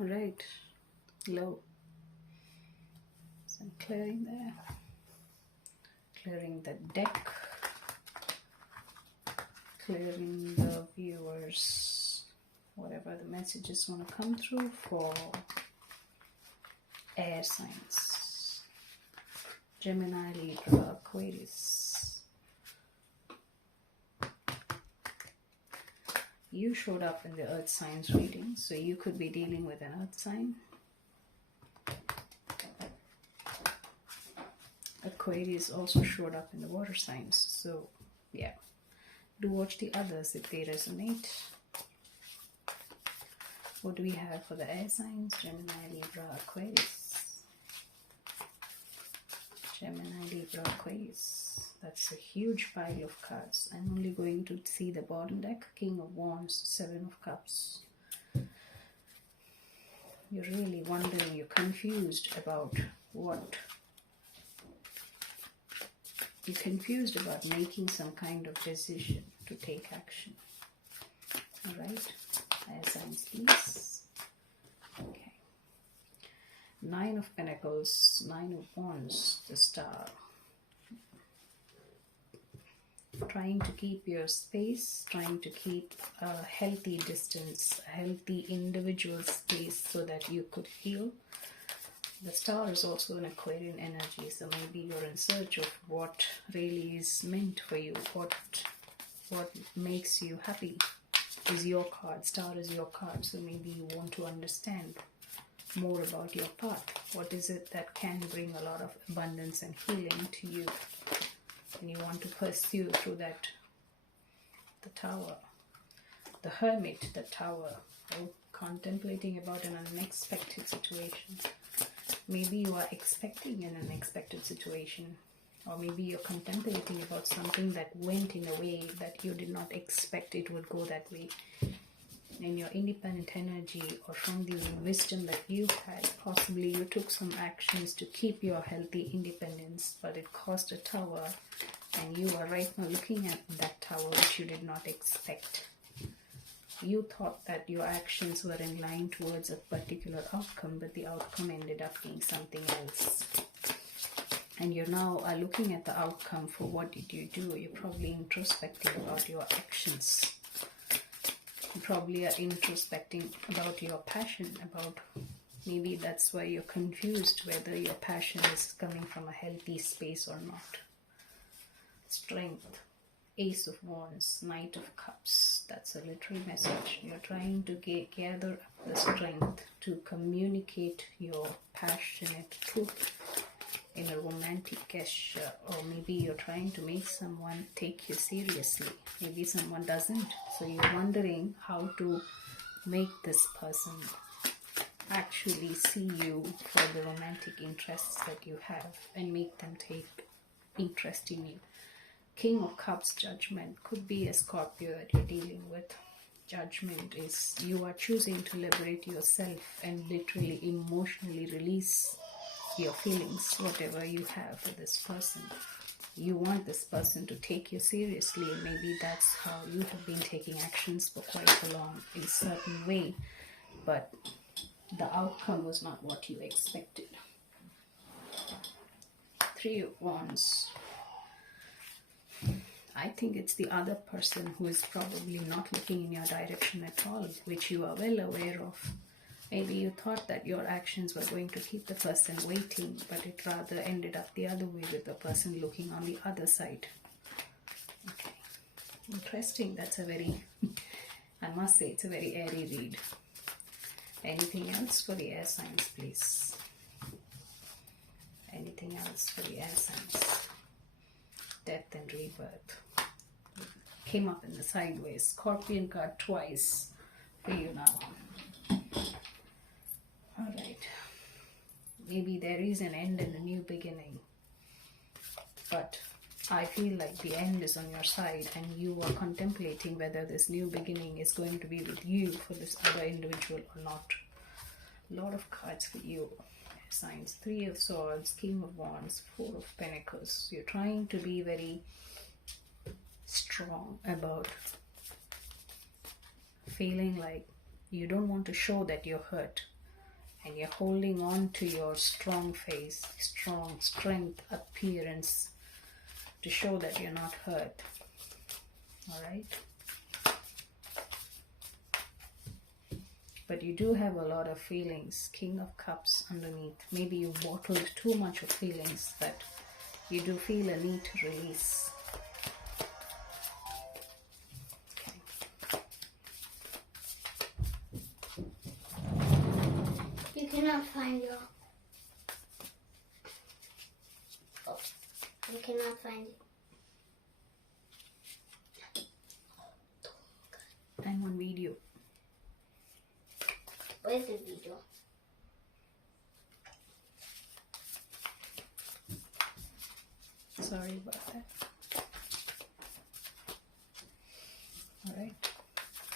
All right, low. So I'm clearing there, clearing the deck, clearing the viewers, whatever the messages want to come through for air signs. Gemini, Libra, Aquarius. You showed up in the earth signs reading, so you could be dealing with an earth sign. Aquarius also showed up in the water signs, so yeah, do watch the others if they resonate. What do we have for the air signs? Gemini, Libra, Aquarius. Gemini, Libra, Aquarius. That's a huge pile of cards. I'm only going to see the bottom deck. King of Wands, Seven of Cups. You're really wondering, you're confused about what. You're confused about making some kind of decision to take action. Alright, air signs please. Okay. Nine of Pentacles, Nine of Wands, the Star. Trying to keep your space, trying to keep a healthy distance, a healthy individual space so that you could heal. The Star is also an Aquarian energy, so maybe you're in search of what really is meant for you, what makes you happy is your card. Star is your card, so maybe you want to understand more about your path. What is it that can bring a lot of abundance and healing to you? And you want to pursue through that. The Tower, the Hermit, the Tower. Oh, contemplating about an unexpected situation. Maybe you are expecting an unexpected situation, or maybe you're contemplating about something that went in a way that you did not expect it would go that way. In your independent energy, or from the wisdom that you had, possibly you took some actions to keep your healthy independence, but it caused a tower, and you are right now looking at that tower which you did not expect. You thought that your actions were in line towards a particular outcome, but the outcome ended up being something else. And you now are looking at the outcome for what did you do. You're probably introspecting about your actions. You probably are introspecting about your passion, about maybe that's why you're confused whether your passion is coming from a healthy space or not. Strength, Ace of Wands, Knight of Cups. That's a literary message. You're trying to gather up the strength to communicate your passionate truth in a romantic gesture, or maybe you're trying to make someone take you seriously. Maybe someone doesn't, so you're wondering how to make this person actually see you for the romantic interests that you have and make them take interest in you. King of Cups, Judgment. Could be a Scorpio that you're dealing with. Judgment is you are choosing to liberate yourself and literally emotionally release your feelings, whatever you have for this person. You want this person to take you seriously, and maybe that's how you have been taking actions for quite a long in a certain way, but the outcome was not what you expected. Three of Wands. I think it's the other person who is probably not looking in your direction at all, which you are well aware of. Maybe you thought that your actions were going to keep the person waiting, but it rather ended up the other way with the person looking on the other side. Okay, interesting. That's a very, I must say, it's a very airy read. Anything else for the air signs, please? Anything else for the air signs? Death and rebirth. Came up in the sideways. Scorpion card twice for you now. Alright. Maybe there is an end and a new beginning. But I feel like the end is on your side, and you are contemplating whether this new beginning is going to be with you for this other individual or not. A lot of cards for you. Signs. Three of Swords, King of Wands, Four of Pentacles. You're trying to be very strong about feeling like you don't want to show that you're hurt, and you're holding on to your strong face, strong strength, appearance to show that you're not hurt. All right. But you do have a lot of feelings. King of Cups underneath. Maybe you bottled too much of feelings that you do feel a need to release. You cannot find your... Oh, you cannot find it. I'm on video. Where's the video? Sorry about that. Alright.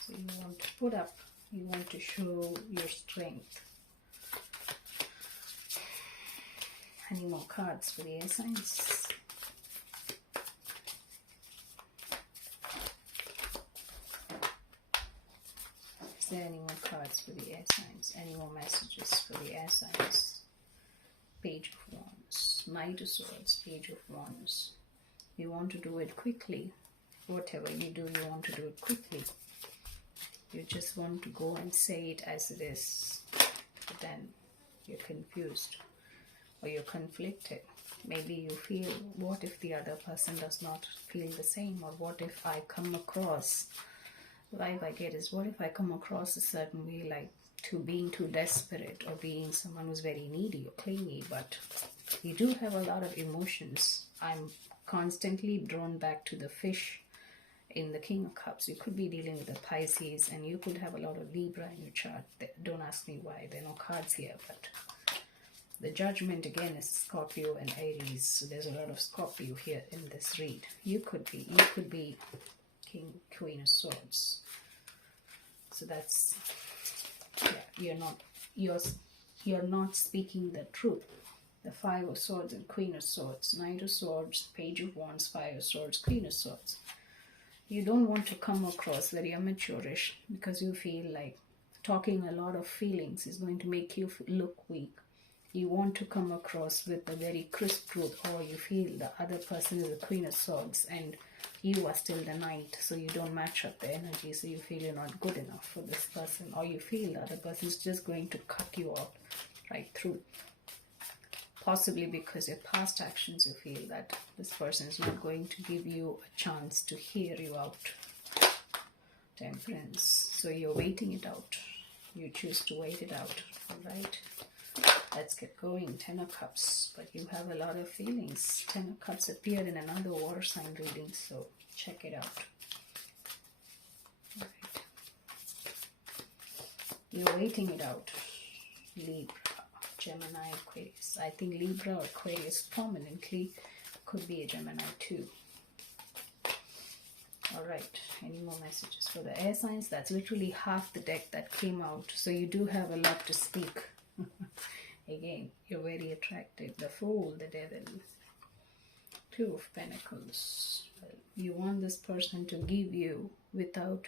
So you want to put up, you want to show your strength. Any more cards for the air signs? Is there any more cards for the air signs? Any more messages for the air signs? Page of Wands, Knight of Swords, Page of Wands. You want to do it quickly. Whatever you do, you want to do it quickly. You just want to go and say it as it is. But then you're confused or you're conflicted. Maybe you feel, what if the other person does not feel the same? Or what if I come across, the vibe I get is, what if I come across a certain way, like being too desperate or being someone who's very needy or clingy, but you do have a lot of emotions. I'm constantly drawn back to the fish in the King of Cups. You could be dealing with a Pisces and you could have a lot of Libra in your chart. Don't ask me why, there are no cards here, but the Judgment again is Scorpio and Aries, so there's a lot of Scorpio here in this read. You could be King, Queen of Swords. So that's, yeah, you're not speaking the truth. The Five of Swords and Queen of Swords, Knight of Swords, Page of Wands, Five of Swords, Queen of Swords. You don't want to come across very amateurish because you feel like talking a lot of feelings is going to make you look weak. You want to come across with a very crisp truth, or you feel the other person is the Queen of Swords and you are still the Knight, so you don't match up the energy, so you feel you're not good enough for this person, or you feel the other person is just going to cut you out right through. Possibly because your past actions, you feel that this person is not going to give you a chance to hear you out. Temperance. So you're waiting it out. You choose to wait it out. Alright. Let's get going. Ten of Cups. But you have a lot of feelings. Ten of Cups appeared in another water sign reading, so check it out. Alright. You're waiting it out. Libra, Gemini, Aquarius. I think Libra or Aquarius prominently could be a Gemini too. Alright, any more messages for the air signs? That's literally half the deck that came out. So you do have a lot to speak. Again, you're very attractive. The Fool, the Devil. Two of Pentacles. Well, you want this person to give you without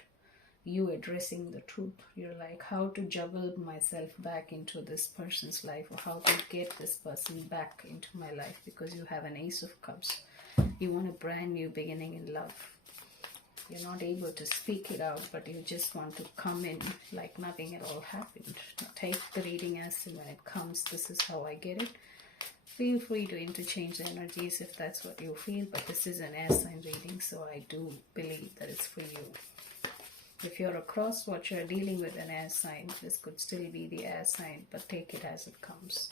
you addressing the truth. You're like, how to juggle myself back into this person's life, or how to get this person back into my life, because you have an Ace of Cups. You want a brand new beginning in love. You're not able to speak it out, but you just want to come in like nothing at all happened. Take the reading as and when it comes. This is how I get it. Feel free to interchange the energies if that's what you feel, but this is an air sign reading, so I do believe that it's for you. If you're a cross watcher dealing with an air sign, this could still be the air sign, but take it as it comes.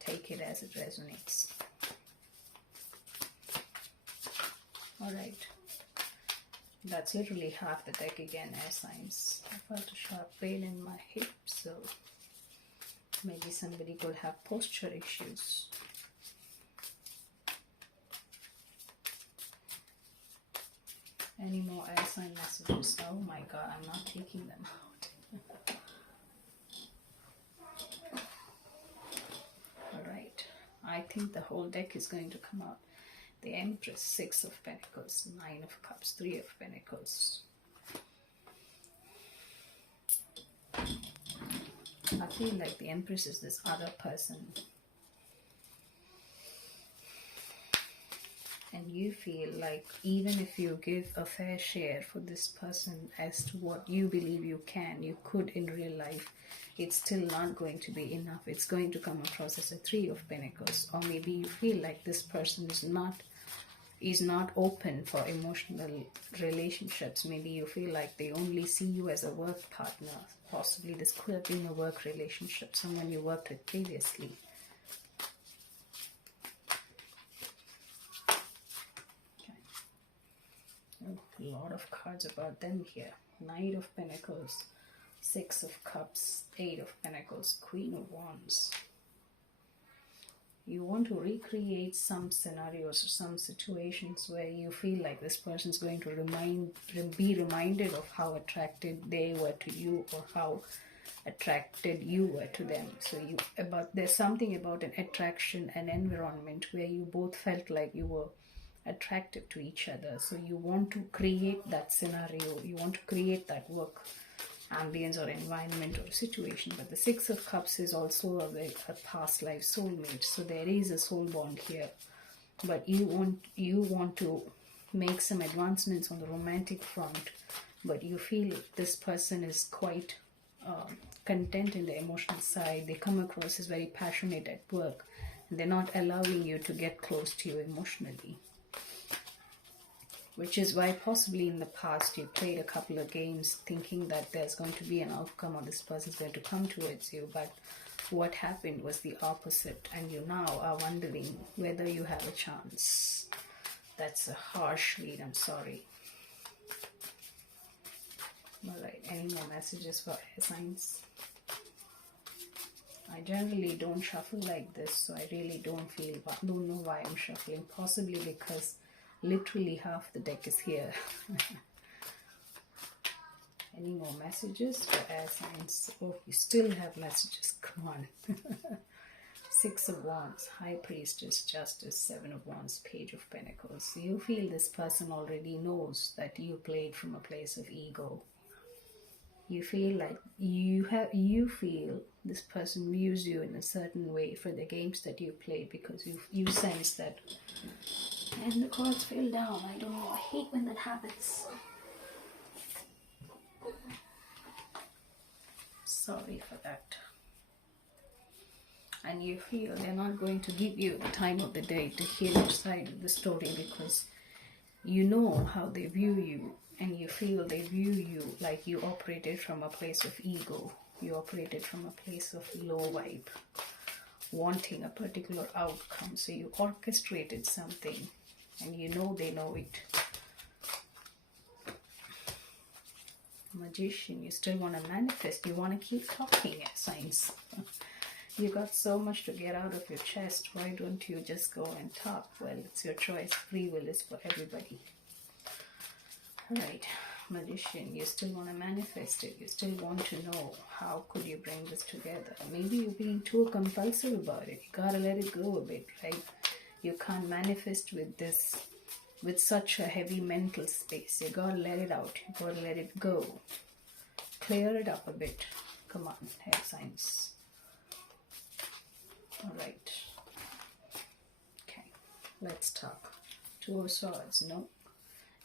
Take it as it resonates. Alright. That's literally half the deck again, air signs. I felt a sharp pain in my hip, so maybe somebody could have posture issues. Any more air sign messages? Oh my god, I'm not taking them out. Alright, I think the whole deck is going to come out. The Empress, Six of Pentacles, Nine of Cups, Three of Pentacles. I feel like the Empress is this other person. And you feel like even if you give a fair share for this person as to what you believe you could in real life, it's still not going to be enough. It's going to come across as a Three of Pentacles. Or maybe you feel like this person is not open for emotional relationships. Maybe you feel like they only see you as a work partner. Possibly this could have been a work relationship, someone you worked with previously. A lot of cards about them here. Knight of Pentacles, Six of Cups, Eight of Pentacles, Queen of Wands. You want to recreate some scenarios or some situations where you feel like this person's going to be reminded of how attracted they were to you, or how attracted you were to them. So there's something about an attraction, an environment where you both felt like you were attractive to each other. So you want to create that scenario, you want to create that work ambience or environment or situation. But the Six of Cups is also a past life soulmate, so there is a soul bond here. But you want to make some advancements on the romantic front, but you feel this person is quite content in the emotional side. They come across as very passionate at work, and they're not allowing you to get close to you emotionally. Which is why possibly in the past you played a couple of games thinking that there's going to be an outcome or this person's going to come towards you. But what happened was the opposite, and you now are wondering whether you have a chance. That's a harsh read, I'm sorry. Alright, any more messages for air signs? I generally don't shuffle like this, so I really don't know why I'm shuffling. Possibly because literally half the deck is here. Any more messages for air signs? Oh, you still have messages. Come on. Six of Wands, High Priestess, Justice, Seven of Wands, Page of Pentacles. You feel this person already knows that you played from a place of ego. You feel like you feel this person views you in a certain way for the games that you played, because you sense that. And the cards fell down. I don't know. I hate when that happens. Sorry for that. And you feel they're not going to give you the time of the day to hear your side of the story, because you know how they view you, and you feel they view you like you operated from a place of ego. You operated from a place of low vibe, wanting a particular outcome. So you orchestrated something, and you know they know it. Magician, you still want to manifest. You want to keep talking, signs. You got so much to get out of your chest. Why don't you just go and talk? Well, it's your choice. Free will is for everybody. Alright, Magician, you still want to manifest it. You still want to know how could you bring this together. Maybe you're being too compulsive about it. You gotta let it go a bit, right? You can't manifest with such a heavy mental space. You gotta let it out. You gotta let it go. Clear it up a bit. Come on, air signs. Alright. Okay, let's talk. Two of Swords, no.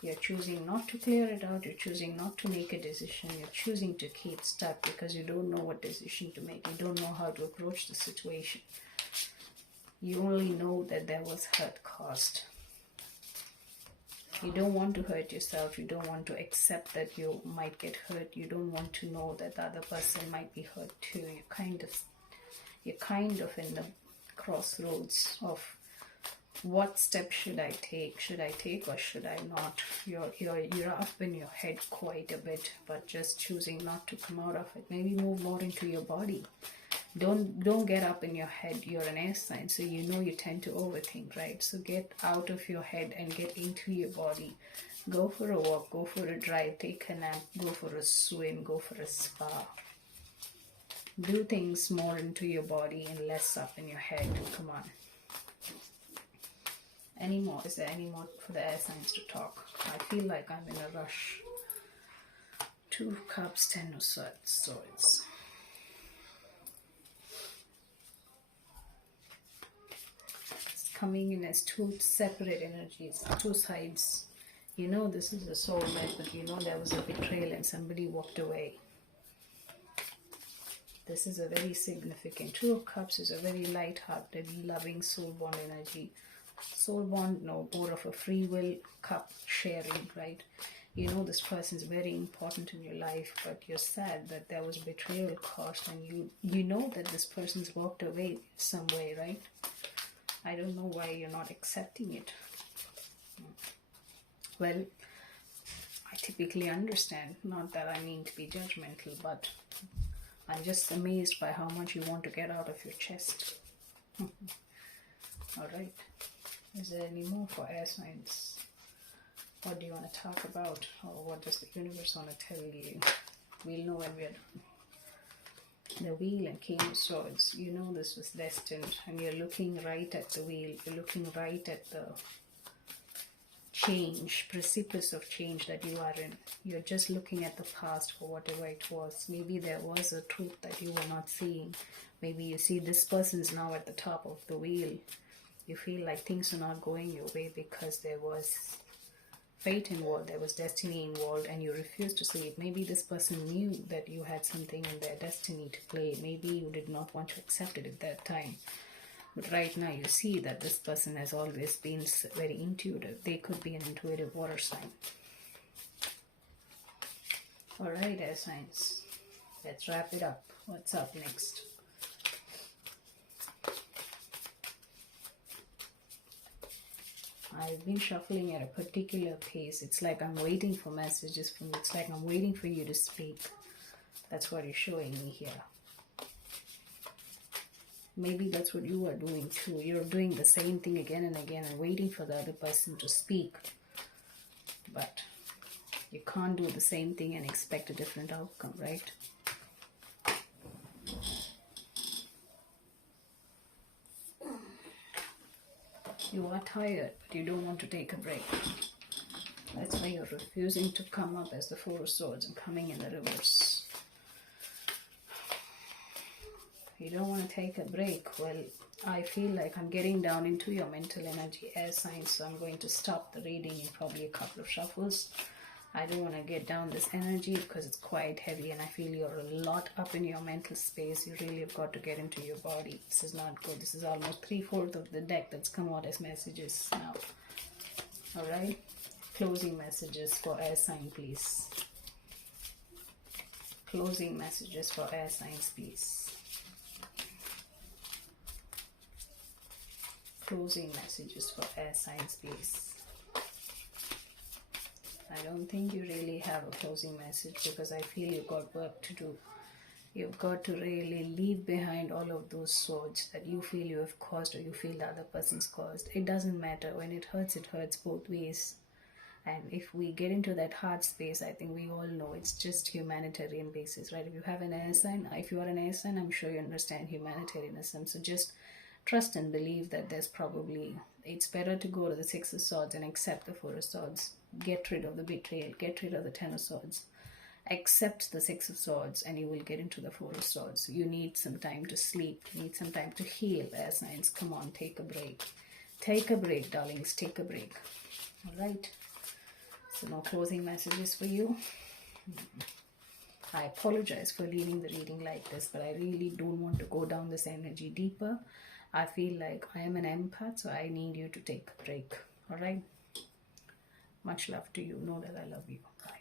You're choosing not to clear it out. You're choosing not to make a decision. You're choosing to keep stuck because you don't know what decision to make. You don't know how to approach the situation. You only know that there was hurt caused. You don't want to hurt yourself. You don't want to accept that you might get hurt. You don't want to know that the other person might be hurt too. You're kind of in the crossroads of what step should I take? Should I take or should I not? You're up in your head quite a bit, but just choosing not to come out of it. Maybe move more into your body. Don't get up in your head. You're an air sign, so you know you tend to overthink, right? So get out of your head and get into your body. Go for a walk, go for a drive, take a nap, go for a swim, go for a spa. Do things more into your body and less up in your head. Come on. Any more? Is there any more for the air signs to talk? I feel like I'm in a rush. Two of Cups, Ten of Swords. coming in as two separate energies, two sides. You know this is a soulmate, but you know there was a betrayal and somebody walked away. This is a very significant. Two of Cups is a very light-hearted, loving soul bond energy. Soul bond, no, more of a free will cup sharing, right? You know this person is very important in your life, but you're sad that there was betrayal caused, and you know that this person's walked away some way, right? I don't know why you're not accepting it. Well, I typically understand, not that I mean to be judgmental, but I'm just amazed by how much you want to get out of your chest. Alright. Is there any more for air signs? What do you want to talk about? Or what does the universe want to tell you? We'll know when we're done. The wheel and King of Swords. You know this was destined, and you're looking right at the wheel. You're looking right at the change, precipice of change that you are in. You're just looking at the past for whatever it was. Maybe there was a truth that you were not seeing. Maybe you see this person's now at the top of the wheel. You feel like things are not going your way because there was fate involved, there was destiny involved, and you refused to see it. Maybe this person knew that you had something in their destiny to play. Maybe you did not want to accept it at that time. But right now you see that this person has always been very intuitive. They could be an intuitive water sign. Alright, air signs. Let's wrap it up. What's up next? I've been shuffling at a particular pace. It's like I'm waiting for messages from you. It's like I'm waiting for you to speak. That's what you're showing me here. Maybe that's what you are doing too. You're doing the same thing again and again and waiting for the other person to speak. But you can't do the same thing and expect a different outcome, right? You are tired, but you don't want to take a break. That's why you're refusing to come up as the Four of Swords and coming in the reverse. You don't want to take a break. Well, I feel like I'm getting down into your mental energy, air signs, so I'm going to stop the reading in probably a couple of shuffles. I don't want to get down this energy because it's quite heavy and I feel you're a lot up in your mental space. You really have got to get into your body. This is not good. This is almost 3/4 of the deck that's come out as messages now. Alright? Closing messages for air sign, please. Closing messages for air signs, please. Closing messages for air signs, please. I don't think you really have a closing message because I feel you've got work to do. You've got to really leave behind all of those swords that you feel you have caused or you feel the other person's caused. It doesn't matter. When it hurts both ways. And if we get into that hard space, I think we all know it's just humanitarian basis, right? If you have an air sign, if you are an air sign, I'm sure you understand humanitarianism. So just trust and believe that there's probably, it's better to go to the Six of Swords and accept the Four of Swords. Get rid of the betrayal, get rid of the Ten of Swords. Accept the Six of Swords and you will get into the Four of Swords. You need some time to sleep, you need some time to heal, air signs. Come on, take a break. Take a break, darlings, take a break. Alright, so no closing messages for you. I apologize for leaving the reading like this, but I really don't want to go down this energy deeper. I feel like I am an empath, so I need you to take a break. Alright? Much love to you. Know that I love you. Bye.